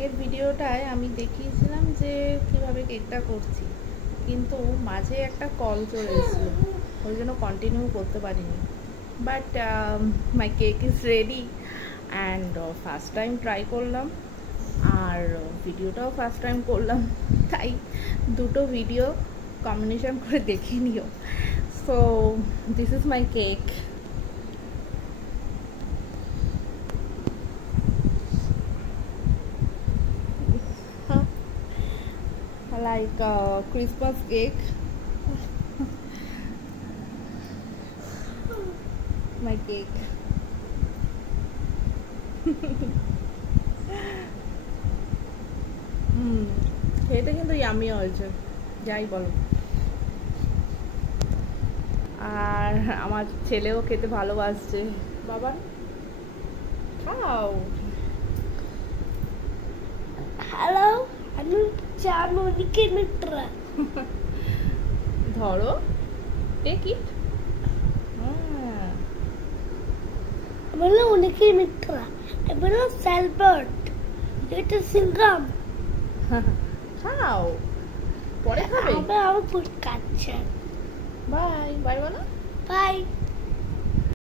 আগের ভিডিওটায় আমি দেখিয়েছিলাম যে কিভাবে কেকটা করছি, কিন্তু মাঝে একটা কল চলে এসেছিলো, ওই জন্য কন্টিনিউ করতে পারিনি। But my cake is ready and first time try করলাম, আর ভিডিওটাও ফার্স্ট টাইম করলাম, তাই দুটো ভিডিও কম্বিনেশন করে দেখে নিও। So this is my cake. Like Christmas cake. My cake. খেতে কিন্তু ইয়ামি হয়েছে, যাই বলো। আর আমার ছেলেও খেতে ভালোবাসছে। বাবা খাও। হ্যালো, আমি চামনিকে মিত্রা। ধরো, টেক ইট। বলো উনিকে মিত্রা, বলো স্যালবার্ট, এটা সিঙ্গাম। খাও, পরে খাবে। আমার ফুড কাটছে। বাই বাই বলো। বাই।